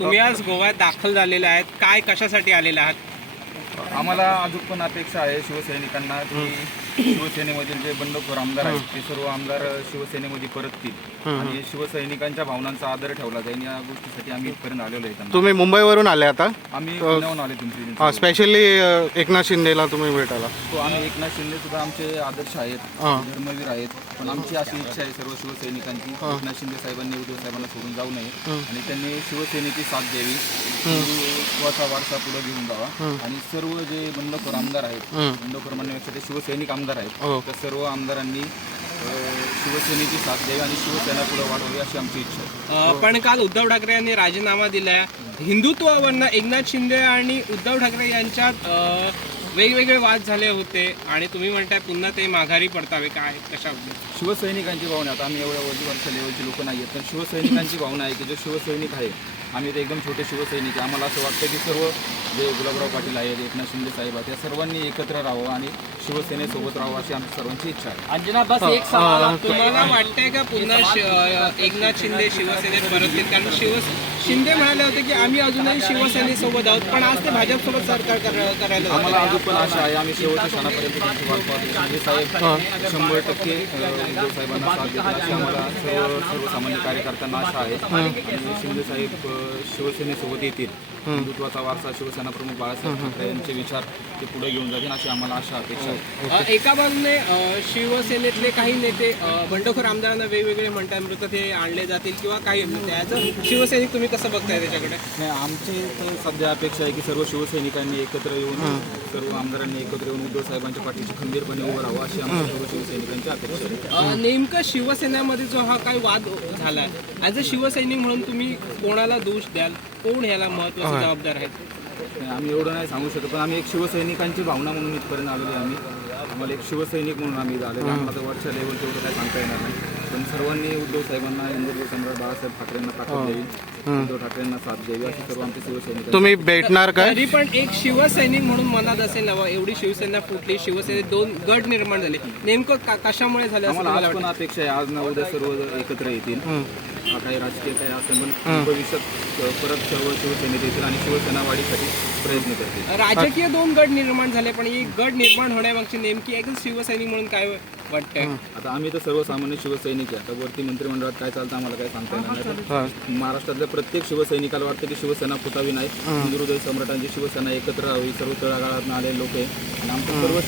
तुम्ही आज गोव्यात दाखल झालेले आहेत, काय कशासाठी आलेले आहात? आम्हाला अजून पण अपेक्षा आहे शिवसैनिकांना की शिवसेनेमधील जे बंडखोर आमदार आहेत ते सर्व आमदार शिवसेनेमध्ये परततील आणि शिवसैनिकांच्या भावनांचा आदर ठेवला जाईल या गोष्टीसाठी आम्ही इथपर्यंत आलेलो आहे. तुम्ही मुंबईवरून आले आता? आम्ही पुण्याहून आले तुमची स्पेशली एकनाथ शिंदेला तुम्ही भेटायला? तो आम्ही एकनाथ शिंदे सुद्धा आमचे आदर्श आहेत, धर्मवीर आहेत, पण आमची अशी इच्छा आहे सर्व शिवसैनिकांची एकनाथ शिंदे साहेबांनी उद्धव साहेबांना सोडून जाऊ नये आणि त्यांनी शिवसेनेची साथ द्यावी, हिंदुत्वाचा वारसा पुढे घेऊन जावा आणि सर्व जे बंडखोर आमदार आहेत, बंडखोर म्हणण्यापेक्षा ते शिवसैनिक आमदार आहेत, तर सर्व आमदारांनी शिवसेनेची साथ द्यावी आणि शिवसेना पुढे वाढवावी अशी आमची इच्छा आहे. पण काल उद्धव ठाकरे यांनी राजीनामा दिलाय. हिंदुत्वावरनं एकनाथ शिंदे आणि उद्धव ठाकरे यांच्यात वेगवेगळे वाद झाले होते आणि तुम्ही म्हणताय पुन्हा ते माघारी परतावे, काय कशाबद्दल? शिवसैनिकांची भावना, आता आम्ही एवढ्या वर्षा लेवलची लोक नाही आहेत, पण शिवसैनिकांची भावना आहे की जो शिवसैनिक आहे, आम्ही ते एकदम छोटे शिवसैनिक आहे, आम्हाला असं वाटतं की सर्व जे गुलाबराव पाटील आहेत, एकनाथ शिंदे साहेब आहेत, या सर्वांनी एकत्र राहावं आणि शिवसेनेसोबत राहावं अशी आमची सर्वांची इच्छा आहे. अंजना बस एक सवाल, तुम्हाला वाटतंय का पुन्हा एकनाथ शिंदे शिवसेनेत परततील? कारण शिंदे म्हणाले होते की आम्ही अजूनही शिवसेनेसोबत आहोत, पण आज ते भाजपसोबत सरकार करायला आम्हाला अजून पण आशा आहे, आम्ही शेवटच्या क्षणापर्यंत त्यांची वाट पाहतो. शिंदे साहेब 100% उद्धव साहेबांना साथ देतील अशी आम्हाला सर्वसामान्य कार्यकर्त्यांना आशा आहे आणि शिंदे साहेब शिवसेनेसोबत येतील. हिंदुत्वाचा वारसा शिवसेना प्रमुख बाळासाहेब ठाकरे यांचे विचार ते पुढे घेऊन जातील अशी आम्हाला आशा अपेक्षा आहे. एका बाजूने शिवसेनेतले काही नेते बंडखोर आमदारांना वेगवेगळे म्हणतात मृतदेह आणले जातील किंवा काही त्याचं शिवसैनिक तुम्ही कसं बघताय त्याच्याकडे? नाही, आमची तर सध्या अपेक्षा आहे की सर्व शिवसैनिकांनी एकत्र येऊन, सर्व आमदारांनी एकत्र येऊन उद्धव साहेबांच्या पाठीशी खंबीरपणे उभं राहावं अशी आमच्या सर्व शिवसैनिकांची अपेक्षा आहे. नेमकं शिवसेनेमध्ये जो हा काही वाद झाला, ॲज अ शिवसैनिक म्हणून तुम्ही कोणाला दोष द्याल? कोण ह्याला महत्त्वाचे जबाबदार आहेत? आम्ही एवढं नाही सांगू शकत, पण आम्ही एक शिवसैनिकांची भावना म्हणून इथपर्यंत आलेलो आहे. आम्हाला एक शिवसैनिक म्हणून आम्ही आलेलो आहे. आम्हाला तर वरच्या लेवल तेवढं काय सांगता येणार नाही, पण सर्वांनी उद्धव साहेबांना, हिंदुत्व सम्राट बाळासाहेब ठाकरेंना ताकद द्यावी, उद्धव ठाकरेंना साथ द्यावी अशी सर्व आमचे शिवसैनिक. तुम्ही भेटणार काय? तरी पण एक शिवसैनिक म्हणून मनात असेल ना, एवढी शिवसेना फुटली, शिवसेनेत 2 गट निर्माण झाले, नेमकं कशामुळे झालं असं आम्हाला मला आज पण वाटतं? अपेक्षा आहे आज ना उद्या सर्व एकत्र येतील. हा काही राजकीय काही असेल पण भविष्यात परत सर्व शिवसेनेत येतील आणि शिवसेना वाढीसाठी प्रयत्न करतील. राजकीय 2 गट निर्माण झाले, पण एक गट निर्माण होण्यामागची नेमकी एक शिवसैनिक म्हणून काय वाटतंय? आता आम्ही तर सर्वसामान्य शिवसैनिक आहे. आता वरती मंत्रिमंडळात काय चालतं आम्हाला काही सांगता येणार नाही, पण महाराष्ट्रातल्या प्रत्येक शिवसैनिकाला वाटतं की शिवसेना फुटावी नाही, हिंदुहृदय सम्राटांची शिवसेना एकत्र राहावी, सर्व तळागाळातून आलेले लोक आहे आणि आमचं सर्व